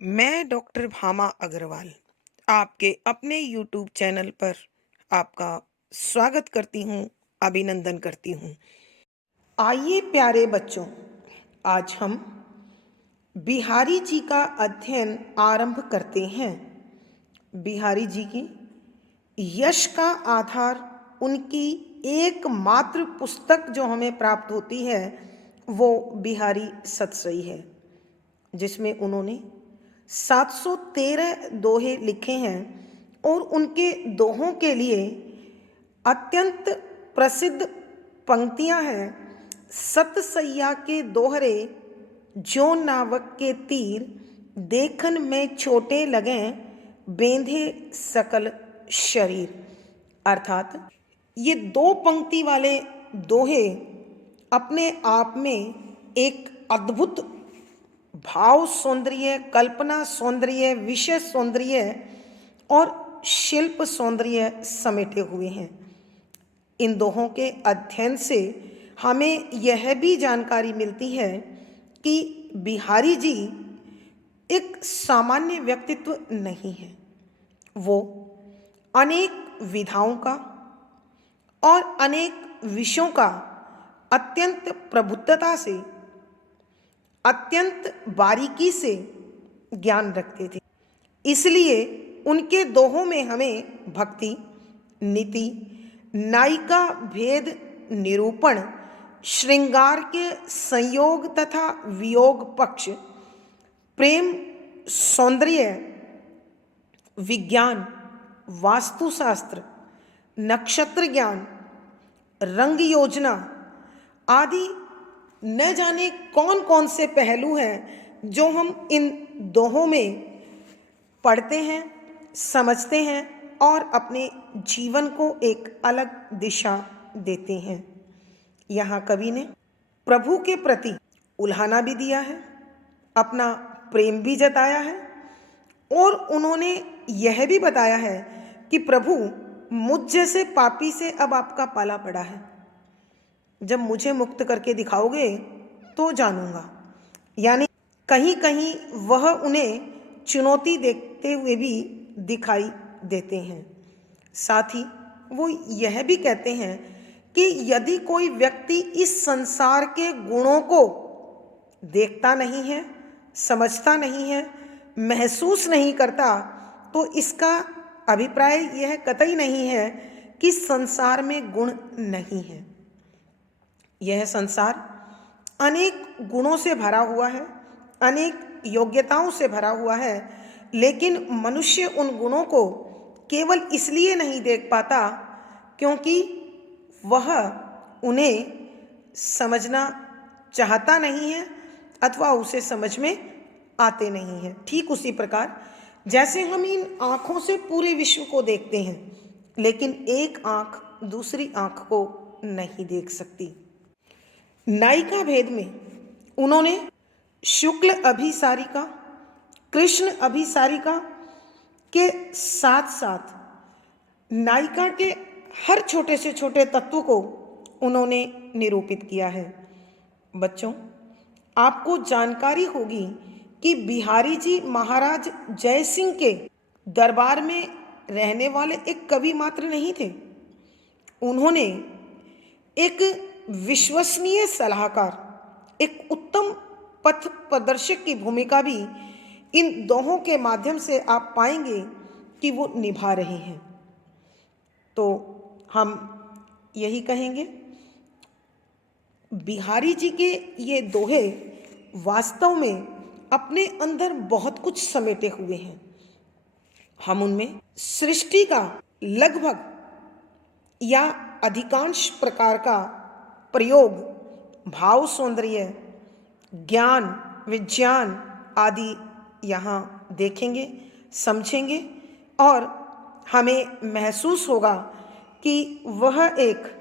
मैं डॉक्टर भामा अग्रवाल आपके अपने यूट्यूब चैनल पर आपका स्वागत करती हूँ, अभिनंदन करती हूँ। आइए प्यारे बच्चों, आज हम बिहारी जी का अध्ययन आरंभ करते हैं। बिहारी जी की यश का आधार उनकी एकमात्र पुस्तक जो हमें प्राप्त होती है वो बिहारी सतसई है, जिसमें उन्होंने 713 दोहे लिखे हैं और उनके दोहों के लिए अत्यंत प्रसिद्ध पंक्तियां हैं। सतसैया के दोहरे जो नावक के तीर, देखन में छोटे लगें बेंधे सकल शरीर। अर्थात ये दो पंक्ति वाले दोहे अपने आप में एक अद्भुत भाव सौंदर्य, कल्पना सौंदर्य, विषय सौंदर्य और शिल्प सौंदर्य समेटे हुए हैं। इन दोहों के अध्ययन से हमें यह भी जानकारी मिलती है कि बिहारी जी एक सामान्य व्यक्तित्व नहीं है। वो अनेक विधाओं का और अनेक विषयों का अत्यंत प्रबुद्धता से, अत्यंत बारीकी से ज्ञान रखते थे। इसलिए उनके दोहों में हमें भक्ति, नीति, नायिका भेद निरूपण, श्रृंगार के संयोग तथा वियोग पक्ष, प्रेम, सौंदर्य, विज्ञान, वास्तुशास्त्र, नक्षत्र ज्ञान, रंग योजना आदि न जाने कौन कौन से पहलू हैं जो हम इन दोहों में पढ़ते हैं, समझते हैं और अपने जीवन को एक अलग दिशा देते हैं। यहाँ कवि ने प्रभु के प्रति उल्हाना भी दिया है, अपना प्रेम भी जताया है और उन्होंने यह भी बताया है कि प्रभु, मुझ जैसे पापी से अब आपका पाला पड़ा है। जब मुझे मुक्त करके दिखाओगे तो जानूंगा। यानी कहीं कहीं वह उन्हें चुनौती देते हुए भी दिखाई देते हैं। साथ ही वो यह भी कहते हैं कि यदि कोई व्यक्ति इस संसार के गुणों को देखता नहीं है, समझता नहीं है, महसूस नहीं करता, तो इसका अभिप्राय यह कतई नहीं है कि संसार में गुण नहीं है। यह संसार अनेक गुणों से भरा हुआ है, अनेक योग्यताओं से भरा हुआ है, लेकिन मनुष्य उन गुणों को केवल इसलिए नहीं देख पाता क्योंकि वह उन्हें समझना चाहता नहीं है अथवा उसे समझ में आते नहीं हैं। ठीक उसी प्रकार जैसे हम इन आँखों से पूरे विश्व को देखते हैं, लेकिन एक आँख दूसरी आँख को नहीं देख सकती। नायिका भेद में उन्होंने शुक्ल अभिसारिका, कृष्ण अभिसारिका के साथ साथ नायिका के हर छोटे से छोटे तत्व को उन्होंने निरूपित किया है। बच्चों, आपको जानकारी होगी कि बिहारी जी महाराज जय सिंह के दरबार में रहने वाले एक कवि मात्र नहीं थे। उन्होंने एक विश्वसनीय सलाहकार, एक उत्तम पथ प्रदर्शक की भूमिका भी इन दोहों के माध्यम से आप पाएंगे कि वो निभा रहे हैं। तो हम यही कहेंगे, बिहारी जी के ये दोहे वास्तव में अपने अंदर बहुत कुछ समेटे हुए हैं। हम उनमें सृष्टि का लगभग या अधिकांश प्रकार का प्रयोग, भाव सौंदर्य, ज्ञान, विज्ञान आदि यहाँ देखेंगे, समझेंगे और हमें महसूस होगा कि वह एक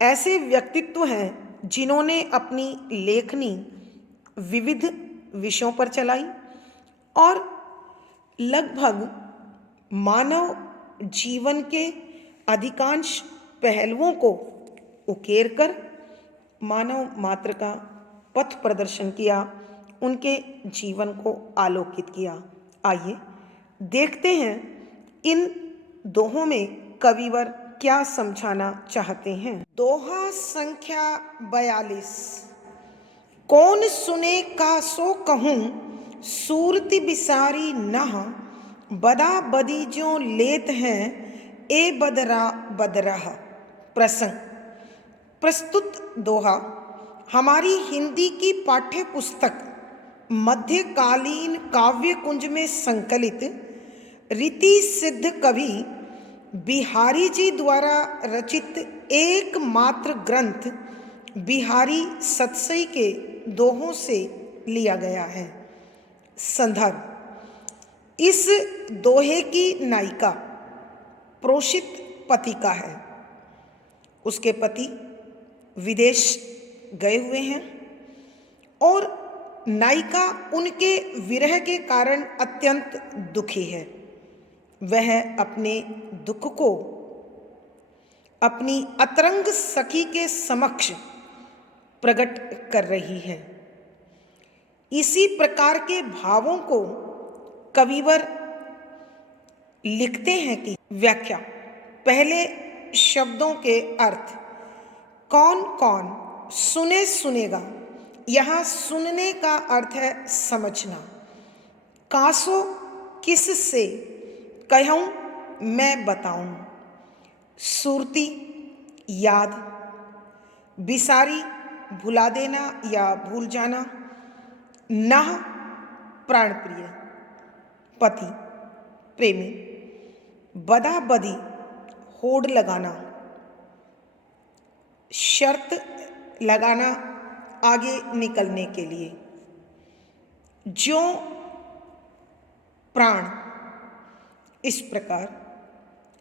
ऐसे व्यक्तित्व हैं जिन्होंने अपनी लेखनी विविध विषयों पर चलाई और लगभग मानव जीवन के अधिकांश पहलुओं को उकेर कर मानव मात्र का पथ प्रदर्शन किया, उनके जीवन को आलोकित किया। आइए देखते हैं इन दोहों में कविवर क्या समझाना चाहते हैं। दोहा संख्या 42। कौन सुने का सो कहूँ, सूरति बिसारी नह, बदा बदी जो लेत हैं, ए बदरा बदरह। प्रसंग। प्रस्तुत दोहा हमारी हिंदी की पाठ्य पुस्तक मध्यकालीन काव्य कुंज में संकलित रीति सिद्ध कवि बिहारी जी द्वारा रचित एकमात्र ग्रंथ बिहारी सतसई के दोहों से लिया गया है। संदर्भ। इस दोहे की नायिका प्रोषित पति का है। उसके पति विदेश गए हुए हैं और नायिका उनके विरह के कारण अत्यंत दुखी है। वह अपने दुख को अपनी अतरंग सखी के समक्ष प्रकट कर रही है। इसी प्रकार के भावों को कविवर लिखते हैं कि व्याख्या। पहले शब्दों के अर्थ। कौन कौन सुने सुनेगा, यहाँ सुनने का अर्थ है समझना। कासो किस से, कहूँ मैं बताऊँ। सूरती याद, बिसारी भुला देना या भूल जाना, नह प्राण प्रिय पति प्रेमी, बदा बदी होड़ लगाना, शर्त लगाना आगे निकलने के लिए, जो प्राण। इस प्रकार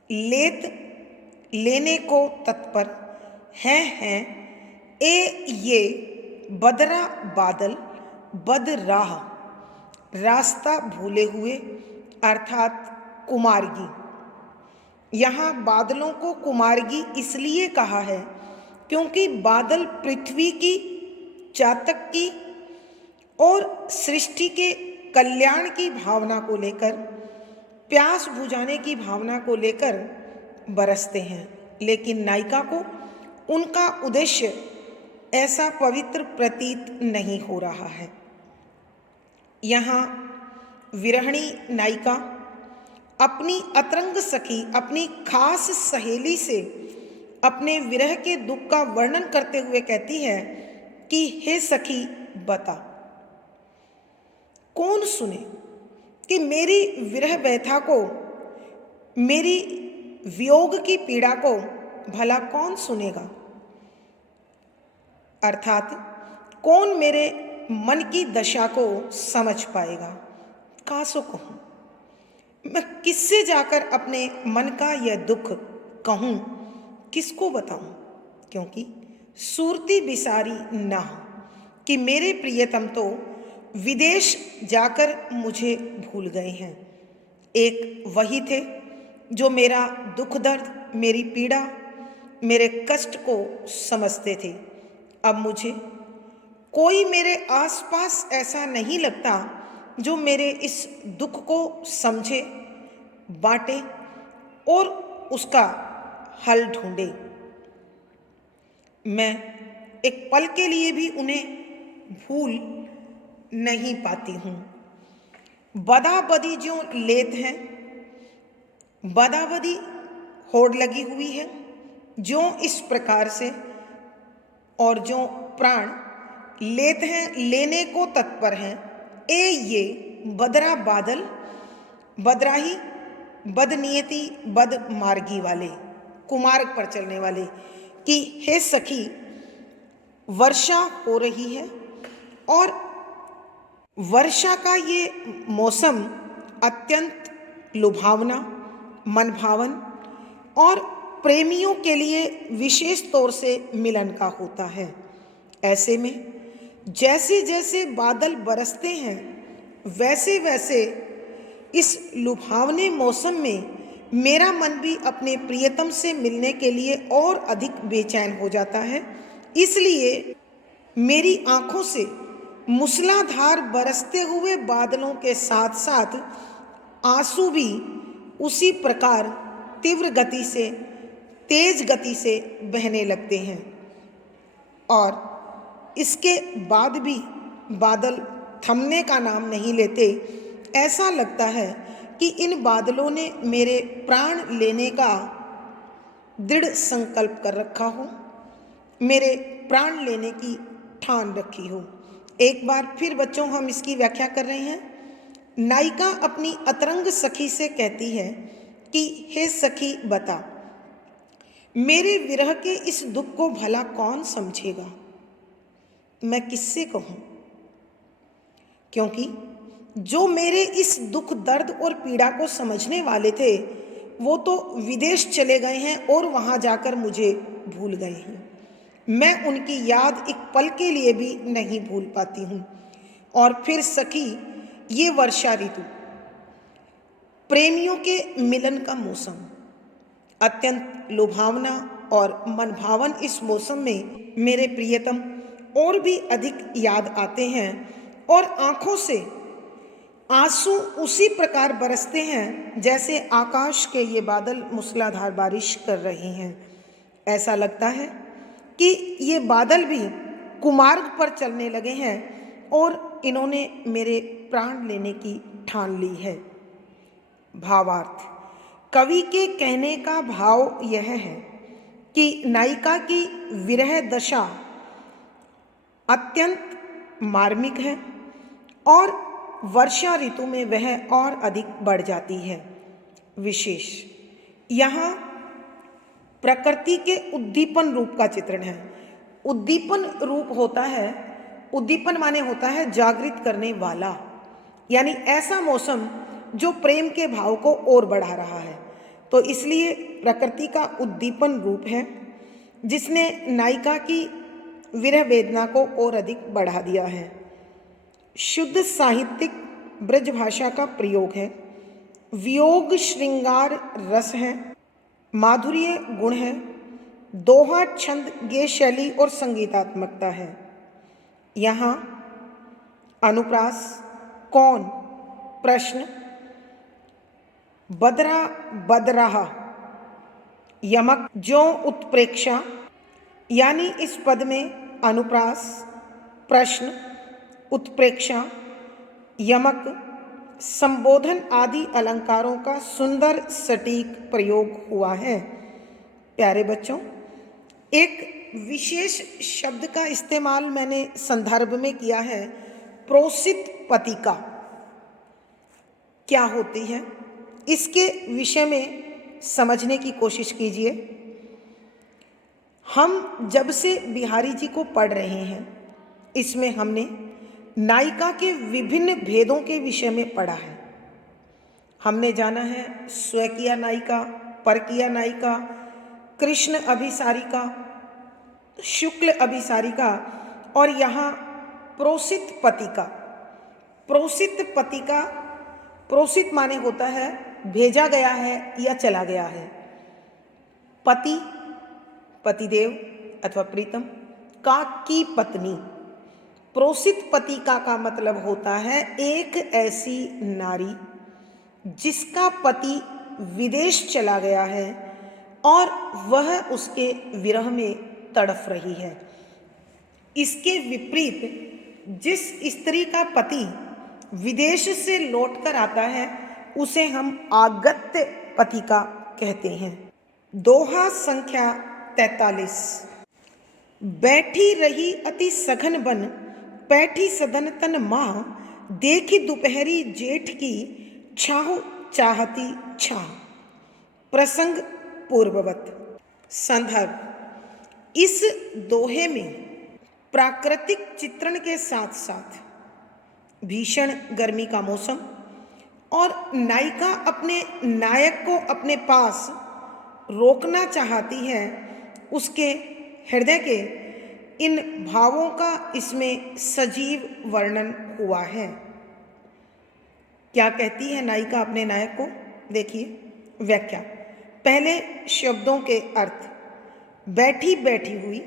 लेत लेने को तत्पर हैं, ए ये बदरा बादल, बद राह रास्ता भूले हुए अर्थात कुमार्गी। यहाँ बादलों को कुमार्गी इसलिए कहा है क्योंकि बादल पृथ्वी की, चातक की और सृष्टि के कल्याण की भावना को लेकर, प्यास बुझाने की भावना को लेकर बरसते हैं, लेकिन नायिका को उनका उद्देश्य ऐसा पवित्र प्रतीत नहीं हो रहा है। यहाँ विरहणी नायिका अपनी अतरंग सखी, अपनी खास सहेली से अपने विरह के दुख का वर्णन करते हुए कहती है कि हे सखी बता, कौन सुने कि मेरी विरह व्यथा को, मेरी वियोग की पीड़ा को भला कौन सुनेगा। अर्थात कौन मेरे मन की दशा को समझ पाएगा। कासो कहूँ, मैं किससे जाकर अपने मन का यह दुख कहूँ, किसको बताऊँ, क्योंकि सूरती बिसारी ना, कि मेरे प्रियतम तो विदेश जाकर मुझे भूल गए हैं। एक वही थे जो मेरा दुख दर्द, मेरी पीड़ा, मेरे कष्ट को समझते थे। अब मुझे कोई मेरे आसपास ऐसा नहीं लगता जो मेरे इस दुख को समझे, बांटे और उसका हल ढूंढे। मैं एक पल के लिए भी उन्हें भूल नहीं पाती हूँ। बदा बदी जो लेत हैं, बदा बदी होड़ लगी हुई है, जो इस प्रकार से, और जो प्राण लेत हैं, लेने को तत्पर हैं, ए ये बदरा बादल, बदराही, बदनियति, बदमार्गी वाले, कुमार्ग पर चलने वाले, कि हे सखी वर्षा हो रही है और वर्षा का ये मौसम अत्यंत लुभावना, मनभावन और प्रेमियों के लिए विशेष तौर से मिलन का होता है। ऐसे में जैसे जैसे बादल बरसते हैं, वैसे वैसे इस लुभावने मौसम में मेरा मन भी अपने प्रियतम से मिलने के लिए और अधिक बेचैन हो जाता है। इसलिए मेरी आँखों से मूसलाधार बरसते हुए बादलों के साथ साथ आंसू भी उसी प्रकार तीव्र गति से, तेज गति से बहने लगते हैं और इसके बाद भी बादल थमने का नाम नहीं लेते। ऐसा लगता है कि इन बादलों ने मेरे प्राण लेने का दृढ़ संकल्प कर रखा हो, मेरे प्राण लेने की ठान रखी हो। एक बार फिर बच्चों हम इसकी व्याख्या कर रहे हैं। नायिका अपनी अतरंग सखी से कहती है कि हे सखी बता, मेरे विरह के इस दुख को भला कौन समझेगा, मैं किससे कहूँ, क्योंकि जो मेरे इस दुख दर्द और पीड़ा को समझने वाले थे वो तो विदेश चले गए हैं और वहाँ जाकर मुझे भूल गए हैं। मैं उनकी याद एक पल के लिए भी नहीं भूल पाती हूँ। और फिर सखी, ये वर्षा ऋतु, प्रेमियों के मिलन का मौसम, अत्यंत लुभावना और मनभावन इस मौसम में मेरे प्रियतम और भी अधिक याद आते हैं और आँखों से आंसू उसी प्रकार बरसते हैं जैसे आकाश के ये बादल मूसलाधार बारिश कर रहे हैं। ऐसा लगता है कि ये बादल भी कुमार्ग पर चलने लगे हैं और इन्होंने मेरे प्राण लेने की ठान ली है। भावार्थ, कवि के कहने का भाव यह है कि नायिका की विरह दशा अत्यंत मार्मिक है और वर्षा ऋतु में वह और अधिक बढ़ जाती है। विशेष यहाँ प्रकृति के उद्दीपन रूप का चित्रण है। उद्दीपन रूप होता है, उद्दीपन माने होता है जागृत करने वाला, यानी ऐसा मौसम जो प्रेम के भाव को और बढ़ा रहा है। तो इसलिए प्रकृति का उद्दीपन रूप है जिसने नायिका की विरह वेदना को और अधिक बढ़ा दिया है। शुद्ध साहित्यिक ब्रज भाषा का प्रयोग है, वियोग श्रृंगार रस है, माधुर्य गुण है, दोहा छंद गेय शैली और संगीतात्मकता है। यहाँ अनुप्रास, कौन, प्रश्न, बदरा बदराहा, यमक, जो, उत्प्रेक्षा, यानी इस पद में अनुप्रास, प्रश्न, उत्प्रेक्षा, यमक, संबोधन आदि अलंकारों का सुंदर सटीक प्रयोग हुआ है। प्यारे बच्चों, एक विशेष शब्द का इस्तेमाल मैंने संदर्भ में किया है, प्रोसित पतिका। क्या होती है, इसके विषय में समझने की कोशिश कीजिए। हम जब से बिहारी जी को पढ़ रहे हैं, इसमें हमने नायिका के विभिन्न भेदों के विषय में पढ़ा है। हमने जाना है स्वकीय नायिका, परकीय नायिका, कृष्ण अभिसारिका, शुक्ल अभिसारिका और यहाँ प्रोसित पतिका। प्रोसित पतिका, प्रोसित माने होता है भेजा गया है या चला गया है। पति, पतिदेव अथवा प्रीतम का की पत्नी। प्रोसित पतिका का मतलब होता है एक ऐसी नारी जिसका पति विदेश चला गया है और वह उसके विरह में तड़फ रही है। इसके विपरीत जिस स्त्री का पति विदेश से लौटकर आता है उसे हम आगत्य पतिका कहते हैं। दोहा संख्या 43। बैठी रही अति सघन बन, पैठी सदन तन माह, देखी दोपहरी जेठ की, छाहो चाहती छाह। प्रसंग पूर्ववत। संदर्भ, इस दोहे में प्राकृतिक चित्रण के साथ साथ भीषण गर्मी का मौसम और नायिका अपने नायक को अपने पास रोकना चाहती है, उसके हृदय के इन भावों का इसमें सजीव वर्णन हुआ है। क्या कहती है नायिका अपने नायक को, देखिए व्याख्या। पहले शब्दों के अर्थ। बैठी बैठी हुई,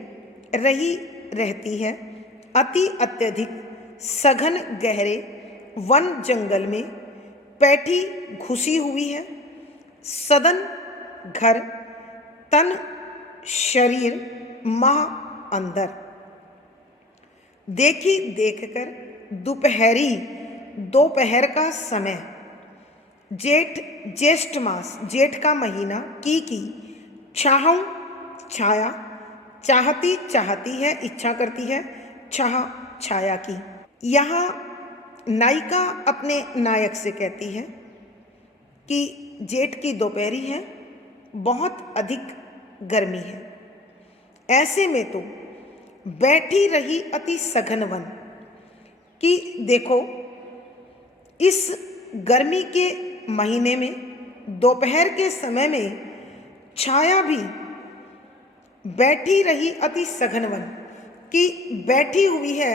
रही रहती है, अति अत्यधिक, सघन गहरे वन जंगल में पैठी घुसी हुई है। सदन घर तन शरीर माह अंदर। देखी देखकर दोपहर का समय। जेठ ज्येष्ठ मास जेठ का महीना। की छाहूं छाया। चाहती चाहती है इच्छा करती है। छाह छाया की। यहाँ नायिका अपने नायक से कहती है कि जेठ की दोपहरी है, बहुत अधिक गर्मी है, ऐसे में तो बैठी रही अति सघन वन। कि देखो इस गर्मी के महीने में दोपहर के समय में छाया भी बैठी रही अति सघन वन की बैठी हुई है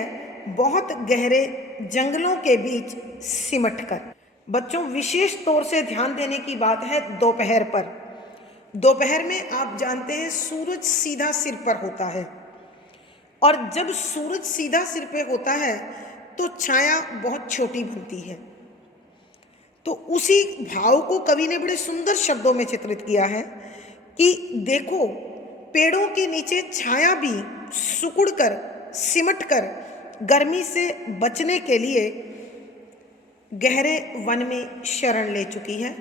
बहुत गहरे जंगलों के बीच सिमट कर। बच्चों, विशेष तौर से ध्यान देने की बात है दोपहर पर। दोपहर में आप जानते हैं सूरज सीधा सिर पर होता है, और जब सूरज सीधा सिर पे होता है तो छाया बहुत छोटी बनती है। तो उसी भाव को कवि ने बड़े सुंदर शब्दों में चित्रित किया है कि देखो पेड़ों के नीचे छाया भी सिकुड़ कर सिमट कर गर्मी से बचने के लिए गहरे वन में शरण ले चुकी है।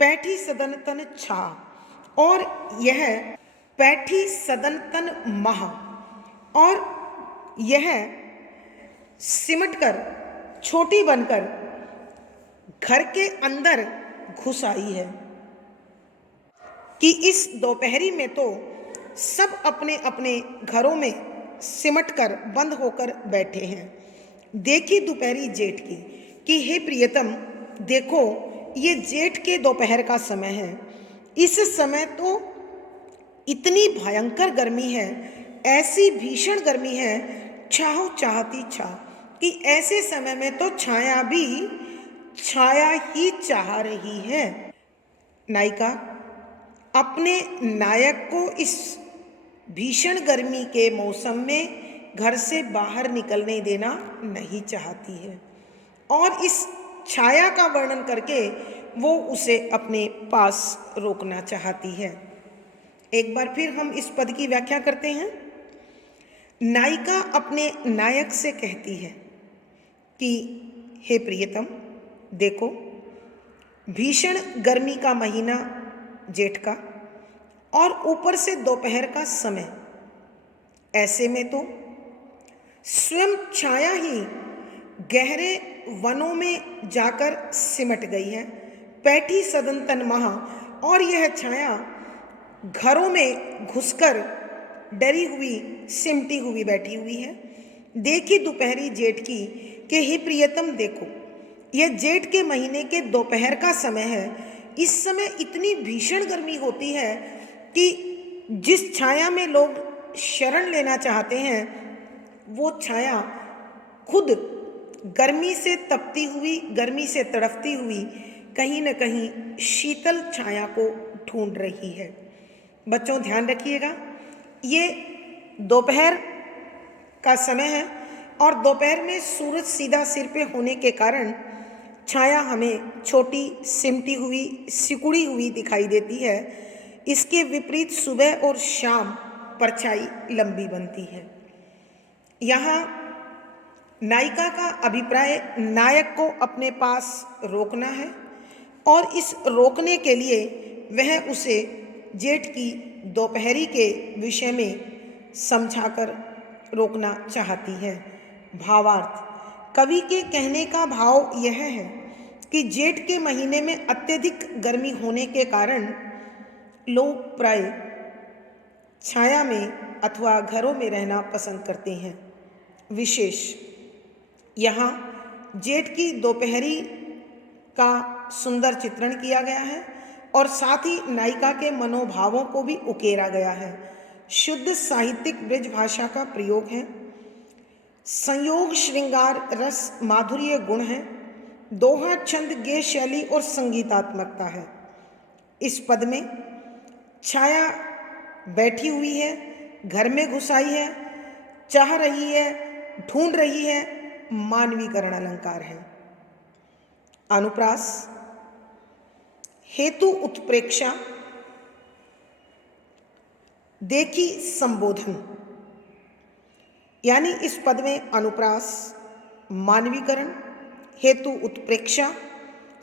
पैठी सदन तन छा, और यह पैठी सदन तन मह, और यह सिमट कर छोटी बनकर घर के अंदर घुस आई है। कि इस दोपहरी में तो सब अपने अपने घरों में सिमट कर बंद होकर बैठे हैं। देखी दोपहरी जेठ की कि हे प्रियतम देखो ये जेठ के दोपहर का समय है। इस समय तो इतनी भयंकर गर्मी है, ऐसी भीषण गर्मी है, छाहो चाहती छा, कि ऐसे समय में तो छाया भी छाया ही चाह रही है। नायिका अपने नायक को इस भीषण गर्मी के मौसम में घर से बाहर निकलने देना नहीं चाहती है, और इस छाया का वर्णन करके वो उसे अपने पास रोकना चाहती है। एक बार फिर हम इस पद की व्याख्या करते हैं। नायिका अपने नायक से कहती है कि हे प्रियतम देखो भीषण गर्मी का महीना जेठ का, और ऊपर से दोपहर का समय, ऐसे में तो स्वयं छाया ही गहरे वनों में जाकर सिमट गई है। पैठी सदन तन महा, और यह छाया घरों में घुसकर डरी हुई सिमटी हुई बैठी हुई है। देखी दोपहरी जेठ की कि हे प्रियतम देखो यह जेठ के महीने के दोपहर का समय है। इस समय इतनी भीषण गर्मी होती है कि जिस छाया में लोग शरण लेना चाहते हैं वो छाया खुद गर्मी से तपती हुई, गर्मी से तड़पती हुई कहीं न कहीं शीतल छाया को ढूंढ रही है। बच्चों ध्यान रखिएगा, ये दोपहर का समय है, और दोपहर में सूरज सीधा सिर पे होने के कारण छाया हमें छोटी सिमटी हुई सिकुड़ी हुई दिखाई देती है। इसके विपरीत सुबह और शाम परछाई लंबी बनती है। यहाँ नायिका का अभिप्राय नायक को अपने पास रोकना है, और इस रोकने के लिए वह उसे जेठ की दोपहरी के विषय में समझाकर रोकना चाहती है। भावार्थ, कवि के कहने का भाव यह है कि जेठ के महीने में अत्यधिक गर्मी होने के कारण लोग प्राय छाया में अथवा घरों में रहना पसंद करते हैं। विशेष यहाँ जेठ की दोपहरी का सुंदर चित्रण किया गया है, और साथ ही नायिका के मनोभावों को भी उकेरा गया है। शुद्ध साहित्यिक ब्रज भाषा का प्रयोग है। संयोग श्रृंगार रस माधुर्य गुण है। दोहा छंद गेय शैली और संगीतात्मकता है। इस पद में छाया बैठी हुई है, घर में घुस आई है, चाह रही है, ढूंढ रही है, मानवीकरण अलंकार है। अनुप्रास, हेतु उत्प्रेक्षा, देखी संबोधन, यानी इस पद में अनुप्रास, मानवीकरण, हेतु उत्प्रेक्षा,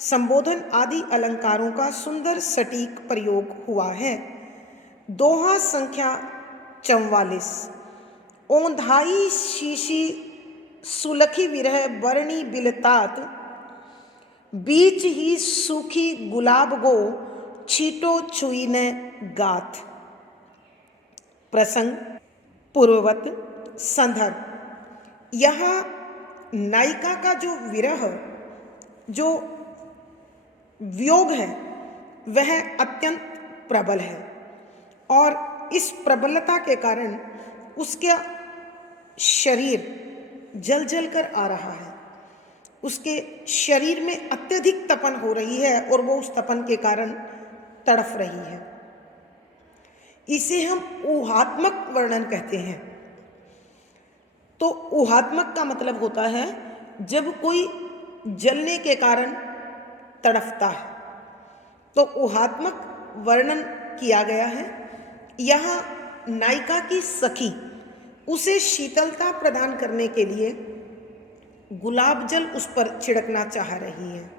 संबोधन आदि अलंकारों का सुंदर सटीक प्रयोग हुआ है। दोहा संख्या 44। ओंधाई शीशी सुलखी विरह बरणी बिलतात, बीच ही सूखी गुलाब गो छीटो छुई न गाथ। प्रसंग पूर्ववत संदर्भ। यहाँ नायिका का जो विरह, जो वियोग है, वह अत्यंत प्रबल है और इस प्रबलता के कारण उसका शरीर जल जल कर आ रहा है। उसके शरीर में अत्यधिक तपन हो रही है और वो उस तपन के कारण तड़फ रही है। इसे हम ऊहात्मक वर्णन कहते हैं। तो ऊहात्मक का मतलब होता है जब कोई जलने के कारण तड़फता है, तो ऊहात्मक वर्णन किया गया है। यहाँ नायिका की सखी उसे शीतलता प्रदान करने के लिए गुलाब जल उस पर छिड़कना चाह रही है,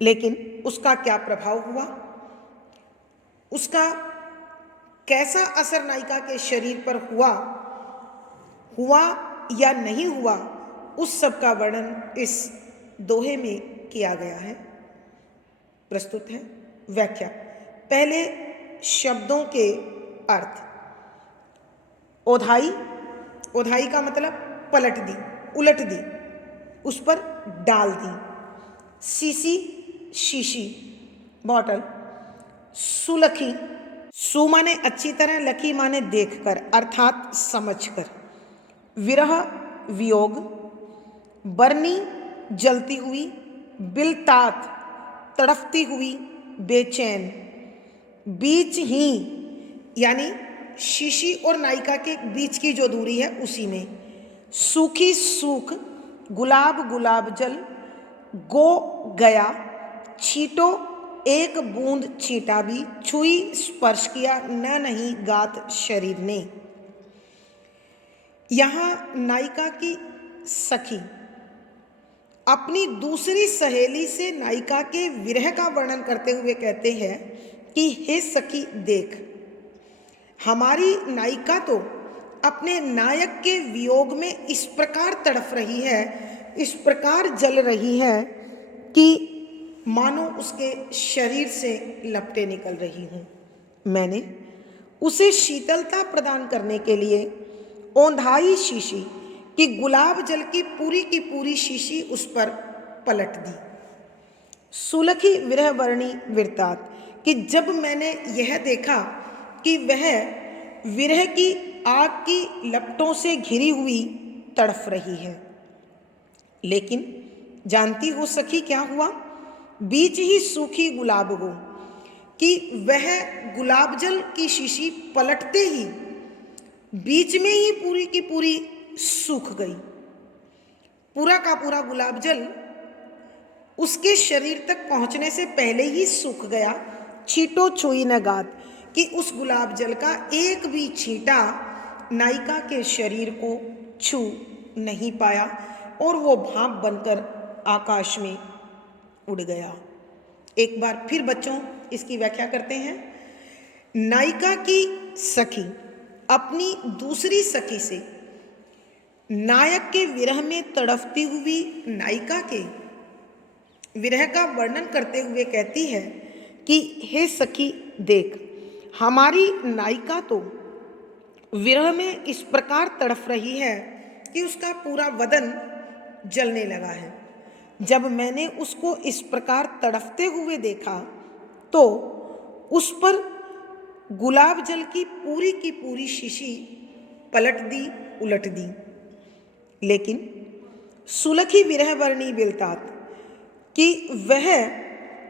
लेकिन उसका क्या प्रभाव हुआ, उसका कैसा असर नायिका के शरीर पर हुआ या नहीं हुआ, उस सब का वर्णन इस दोहे में किया गया है। प्रस्तुत है व्याख्या। पहले शब्दों के अर्थ। ओधाई, ओधाई का मतलब पलट दी, उलट दी, उस पर डाल दी। शीशी, शीशी बॉटल। सुलखी, सु माने अच्छी तरह, लखी माने देखकर अर्थात समझकर। विरह वियोग। बरनी जलती हुई। बिलतात तड़फती हुई, बेचैन। बीच ही यानी शीशी और नायिका के बीच की जो दूरी है उसी में। सूखी सूख, गुलाब गुलाब जल। गो गया, छीटो एक बूंद छीटा भी, छुई स्पर्श किया, न नहीं गात शरीर ने। यहाँ नायिका की सखी अपनी दूसरी सहेली से नायिका के विरह का वर्णन करते हुए कहते हैं कि हे सखी देख, हमारी नायिका तो अपने नायक के वियोग में इस प्रकार तड़फ रही है, इस प्रकार जल रही है कि मानो उसके शरीर से लपटें निकल रही हूँ। मैंने उसे शीतलता प्रदान करने के लिए ओंधाई शीशी कि गुलाब जल की पूरी शीशी उस पर पलट दी। सुलखी विरह वर्णी विरतात, कि जब मैंने यह देखा कि वह विरह की आग की लपटों से घिरी हुई तड़फ रही है, लेकिन जानती हो सखी क्या हुआ? बीच ही सूखी गुलाब गो, कि वह गुलाब जल की शीशी पलटते ही बीच में ही पूरी की पूरी सूख गई। पूरा का पूरा गुलाब जल उसके शरीर तक पहुंचने से पहले ही सूख गया। छीटो छुई न गात, कि उस गुलाब जल का एक भी छींटा नायिका के शरीर को छू नहीं पाया और वो भाप बनकर आकाश में उड़ गया। एक बार फिर बच्चों इसकी व्याख्या करते हैं। नायिका की सखी अपनी दूसरी सखी से नायक के विरह में तड़फती हुई नायिका के विरह का वर्णन करते हुए कहती है कि हे सखी देख, हमारी नायिका तो विरह में इस प्रकार तड़फ रही है कि उसका पूरा बदन जलने लगा है। जब मैंने उसको इस प्रकार तड़फते हुए देखा तो उस पर गुलाब जल की पूरी शीशी पलट दी, उलट दी। लेकिन सुलखी विरह वर्णी बिलतात, कि वह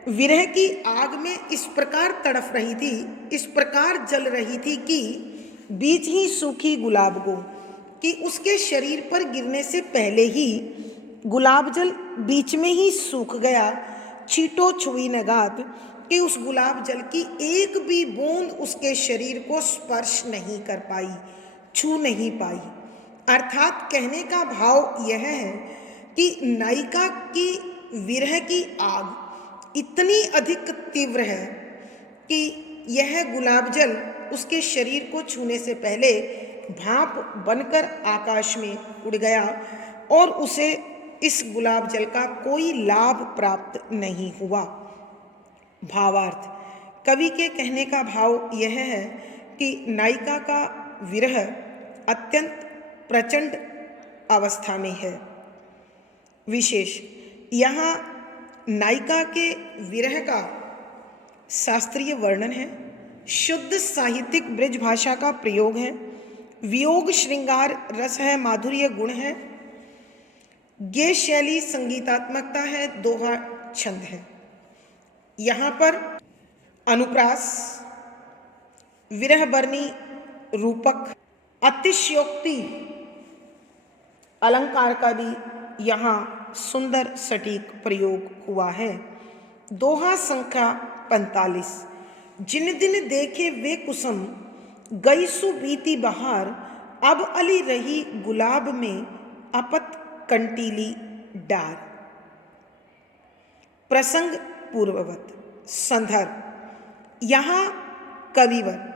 विरह की आग में इस प्रकार तड़फ रही थी, इस प्रकार जल रही थी कि बीच ही सूखी गुलाब को, कि उसके शरीर पर गिरने से पहले ही गुलाब जल बीच में ही सूख गया। छीटो छुई नगात कि उस गुलाब जल की एक भी बूंद उसके शरीर को स्पर्श नहीं कर पाई, छू नहीं पाई। अर्थात कहने का भाव यह है कि नायिका की विरह की आग इतनी अधिक तीव्र है कि यह गुलाब जल उसके शरीर को छूने से पहले भाप बनकर आकाश में उड़ गया और उसे इस गुलाब जल का कोई लाभ प्राप्त नहीं हुआ। भावार्थ, कवि के कहने का भाव यह है कि नायिका का विरह अत्यंत प्रचंड अवस्था में है। विशेष यहाँ नायिका के विरह का शास्त्रीय वर्णन है, शुद्ध साहित्यिक ब्रज भाषा का प्रयोग है, वियोग श्रृंगार रस है, माधुर्य गुण है, गे शैली संगीतात्मकता है, दोहा छंद है। यहाँ पर अनुप्रास, विरहबरनी रूपक, अतिशयोक्ति अलंकार का भी यहाँ सुंदर सटीक प्रयोग हुआ है। दोहा संख्या 45। जिन दिन देखे वे कुसुम, गई सु बीती बहार, अब अली रही गुलाब में, अपत कंटीली डार। प्रसंग पूर्ववत। संदर्भ, यहाँ कविवर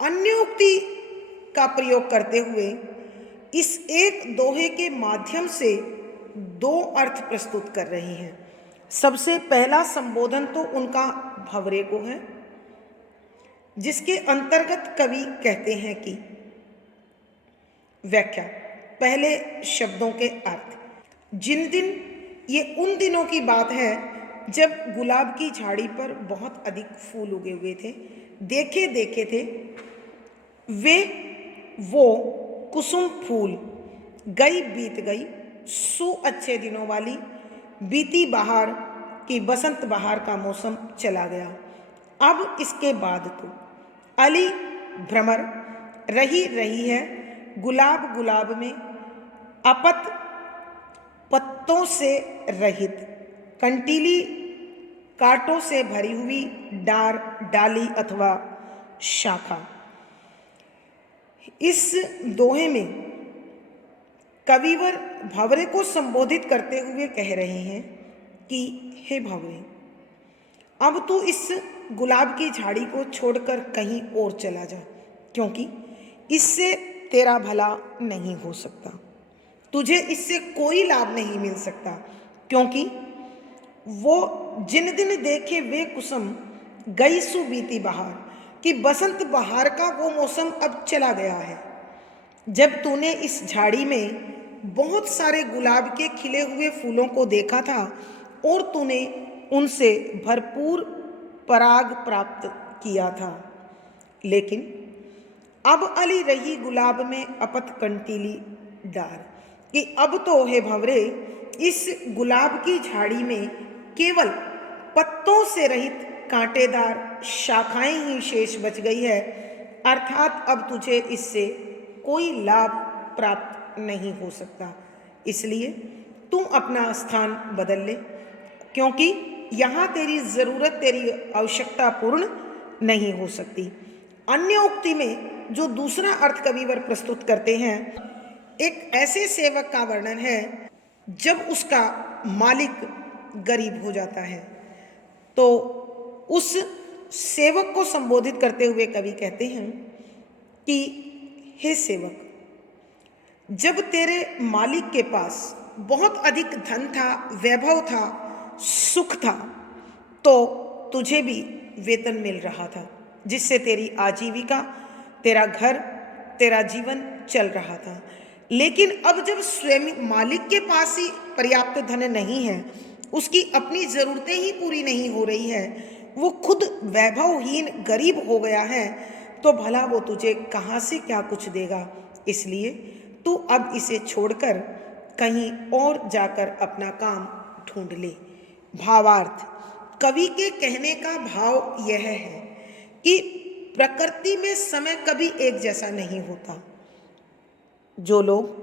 अन्योक्ति का प्रयोग करते हुए इस एक दोहे के माध्यम से दो अर्थ प्रस्तुत कर रही हैं। सबसे पहला संबोधन तो उनका भंवरे को है, जिसके अंतर्गत कवि कहते हैं कि व्याख्या, पहले शब्दों के अर्थ। जिन दिन, ये उन दिनों की बात है जब गुलाब की झाड़ी पर बहुत अधिक फूल उगे हुए थे, देखे देखे थे वे वो कुसुम फूल, गई बीत गई सु अच्छे दिनों वाली, बीती बहार की बसंत बहार का मौसम चला गया। अब इसके बाद तो अली भ्रमर रही रही है गुलाब गुलाब में, अपत पत्तों से रहित, कंटीली कांटों से भरी हुई डार, डाली अथवा शाखा। इस दोहे में कविवर भंवरे को संबोधित करते हुए कह रहे हैं कि हे भंवरे, अब तू इस गुलाब की झाड़ी को छोड़कर कहीं और चला जा, क्योंकि इससे तेरा भला नहीं हो सकता, तुझे इससे कोई लाभ नहीं मिल सकता, क्योंकि वो जिन दिन देखे वे कुसुम, गई सु बीती बहार, कि बसंत बहार का वो मौसम अब चला गया है। जब तूने इस झाड़ी में बहुत सारे गुलाब के खिले हुए फूलों को देखा था और तूने उनसे भरपूर पराग प्राप्त किया था, लेकिन अब अली रही गुलाब में अपत कंटीली डार, कि अब तो हे भंवरे इस गुलाब की झाड़ी में केवल पत्तों से रहित कांटेदार शाखाएं ही शेष बच गई है, अर्थात अब तुझे इससे कोई लाभ प्राप्त नहीं हो सकता। इसलिए तू अपना स्थान बदल ले, क्योंकि यहाँ तेरी ज़रूरत, तेरी आवश्यकता पूर्ण नहीं हो सकती। अन्य उक्ति में जो दूसरा अर्थ कविवर प्रस्तुत करते हैं, एक ऐसे सेवक का वर्णन है जब उसका मालिक गरीब हो जाता है, तो उस सेवक को संबोधित करते हुए कवि कहते हैं कि हे सेवक, जब तेरे मालिक के पास बहुत अधिक धन था, वैभव था, सुख था, तो तुझे भी वेतन मिल रहा था, जिससे तेरी आजीविका, तेरा घर, तेरा जीवन चल रहा था। लेकिन अब जब स्वयं मालिक के पास ही पर्याप्त धन नहीं है, उसकी अपनी ज़रूरतें ही पूरी नहीं हो रही है, वो खुद वैभवहीन गरीब हो गया है, तो भला वो तुझे कहाँ से क्या कुछ देगा। इसलिए तू अब इसे छोड़कर कहीं और जाकर अपना काम ढूंढ ले। भावार्थ, कवि के कहने का भाव यह है कि प्रकृति में समय कभी एक जैसा नहीं होता। जो लोग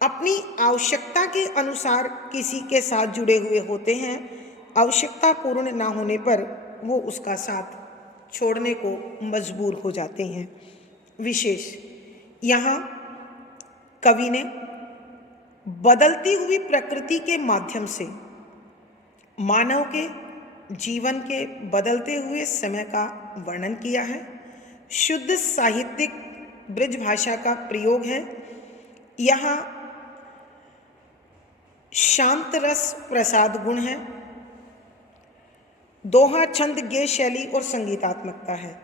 अपनी आवश्यकता के अनुसार किसी के साथ जुड़े हुए होते हैं, आवश्यकता पूर्ण ना होने पर वो उसका साथ छोड़ने को मजबूर हो जाते हैं। विशेष यहाँ कवि ने बदलती हुई प्रकृति के माध्यम से मानव के जीवन के बदलते हुए समय का वर्णन किया है। शुद्ध साहित्यिक ब्रज भाषा का प्रयोग है। यहाँ शांत रस प्रसाद गुण है। दोहा छंद गेय शैली और संगीतात्मकता है।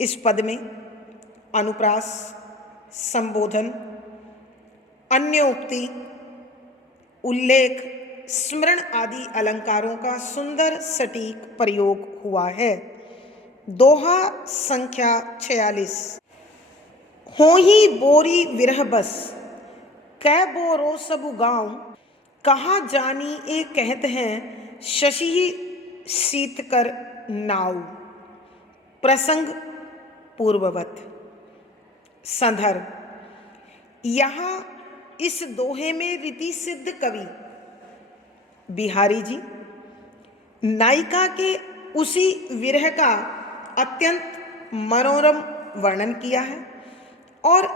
इस पद में अनुप्रास, संबोधन, अन्योक्ति, उल्लेख, स्मरण आदि अलंकारों का सुंदर सटीक प्रयोग हुआ है। दोहा संख्या 46। होही बोरी विरह बस, कै बोरो सबु गाँव, कहा जानी ए कहत हैं, शशि शीत कर नाव। प्रसंग पूर्ववत। संदर्भ, यहाँ इस दोहे में रीति सिद्ध कवि बिहारी जी नायिका के उसी विरह का अत्यंत मनोरम वर्णन किया है और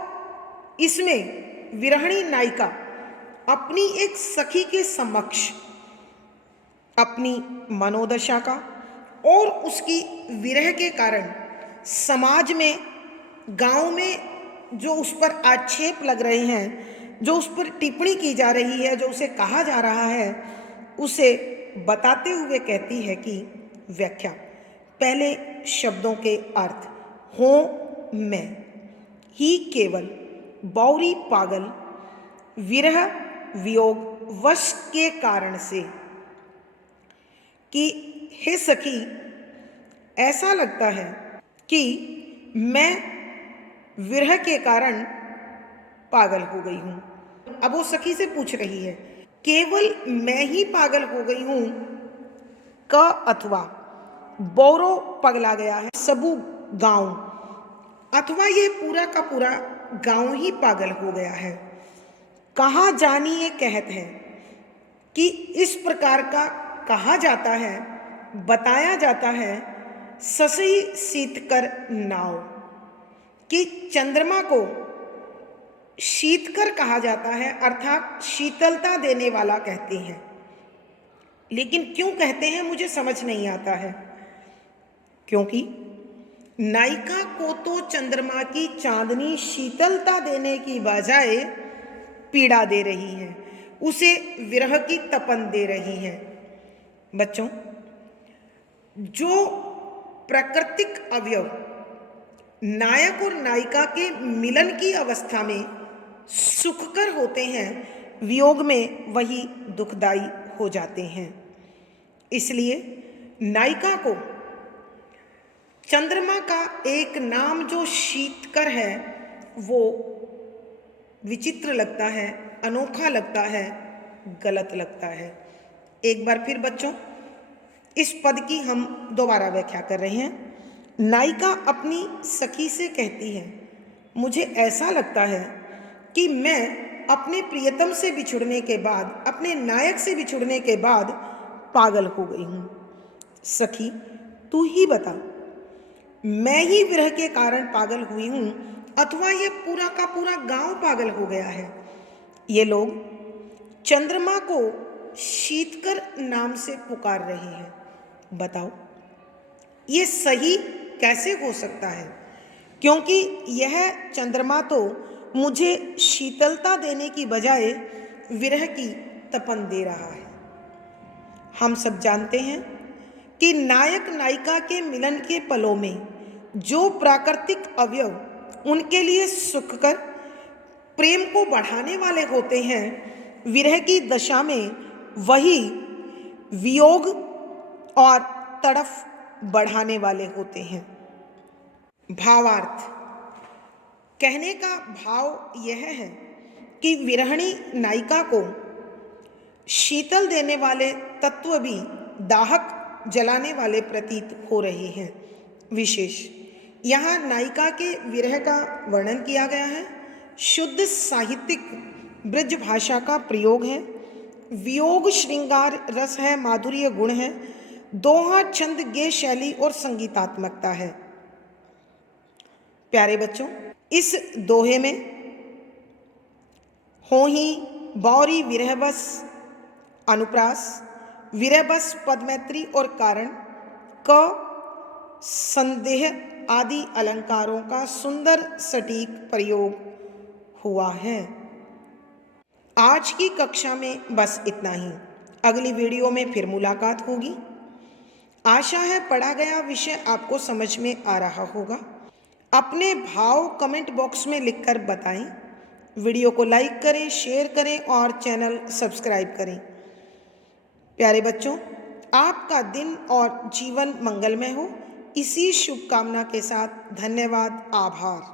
इसमें विरहणी नायिका अपनी एक सखी के समक्ष अपनी मनोदशा का और उसकी विरह के कारण समाज में, गांव में जो उस पर आक्षेप लग रहे हैं, जो उस पर टिप्पणी की जा रही है, जो उसे कहा जा रहा है, उसे बताते हुए कहती है कि व्याख्या। पहले शब्दों के अर्थ। हो मैं, ही केवल, बौरी पागल, विरह वियोग वश के कारण से, कि हे सखी ऐसा लगता है कि मैं विरह के कारण पागल हो गई हूँ। अब वो सखी से पूछ रही है, केवल मैं ही पागल हो गई हूँ का अथवा बौरो पगला गया है, सबू गांव, अथवा ये पूरा का पूरा गांव ही पागल हो गया है। कहा जानी ये कहत है कि इस प्रकार का कहा जाता है, बताया जाता है, ससई शीतकर नाव, कि चंद्रमा को शीतकर कहा जाता है, अर्थात शीतलता देने वाला कहते हैं। लेकिन क्यों कहते हैं मुझे समझ नहीं आता है, क्योंकि नायिका को तो चंद्रमा की चांदनी शीतलता देने की बजाय पीड़ा दे रही है, उसे विरह की तपन दे रही है। बच्चों, जो प्राकृतिक अवयव नायक और नायिका के मिलन की अवस्था में सुखकर होते हैं, वियोग में वही दुखदाई हो जाते हैं। इसलिए नायिका को चंद्रमा का एक नाम जो शीतकर है वो विचित्र लगता है, अनोखा लगता है, गलत लगता है। एक बार फिर बच्चों इस पद की हम दोबारा व्याख्या कर रहे हैं। नायिका अपनी सखी से कहती है, मुझे ऐसा लगता है कि मैं अपने प्रियतम से बिछुड़ने के बाद, अपने नायक से बिछुड़ने के बाद पागल हो गई हूँ। सखी तू ही बता, मैं ही विरह के कारण पागल हुई हूँ अथवा ये पूरा का पूरा गांव पागल हो गया है। ये लोग चंद्रमा को शीतकर नाम से पुकार रहे हैं। बताओ ये सही कैसे हो सकता है, क्योंकि यह चंद्रमा तो मुझे शीतलता देने की बजाय विरह की तपन दे रहा है। हम सब जानते हैं कि नायक नायिका के मिलन के पलों में जो प्राकृतिक अवयव उनके लिए सुखकर प्रेम को बढ़ाने वाले होते हैं, विरह की दशा में वही वियोग और तड़फ बढ़ाने वाले होते हैं। भावार्थ, कहने का भाव यह है कि विरहणी नायिका को शीतल देने वाले तत्व भी दाहक जलाने वाले प्रतीत हो रहे हैं। विशेष यहाँ नायिका के विरह का वर्णन किया गया है। शुद्ध साहित्यिक ब्रज भाषा का प्रयोग है। वियोग श्रृंगार रस है, माधुर्य गुण है। दोहा छंद गेय शैली और संगीतात्मकता है। प्यारे बच्चों, इस दोहे में होही, बौरी, विरहबस, अनुप्रास, विरहबस, पदमैत्री और कारण, क, संदेह आदि अलंकारों का सुंदर सटीक प्रयोग हुआ है। आज की कक्षा में बस इतना ही। अगली वीडियो में फिर मुलाकात होगी। आशा है पढ़ा गया विषय आपको समझ में आ रहा होगा। अपने भाव कमेंट बॉक्स में लिखकर बताएं। वीडियो को लाइक करें, शेयर करें और चैनल सब्सक्राइब करें। प्यारे बच्चों, आपका दिन और जीवन मंगलमय हो, इसी शुभकामना के साथ धन्यवाद, आभार।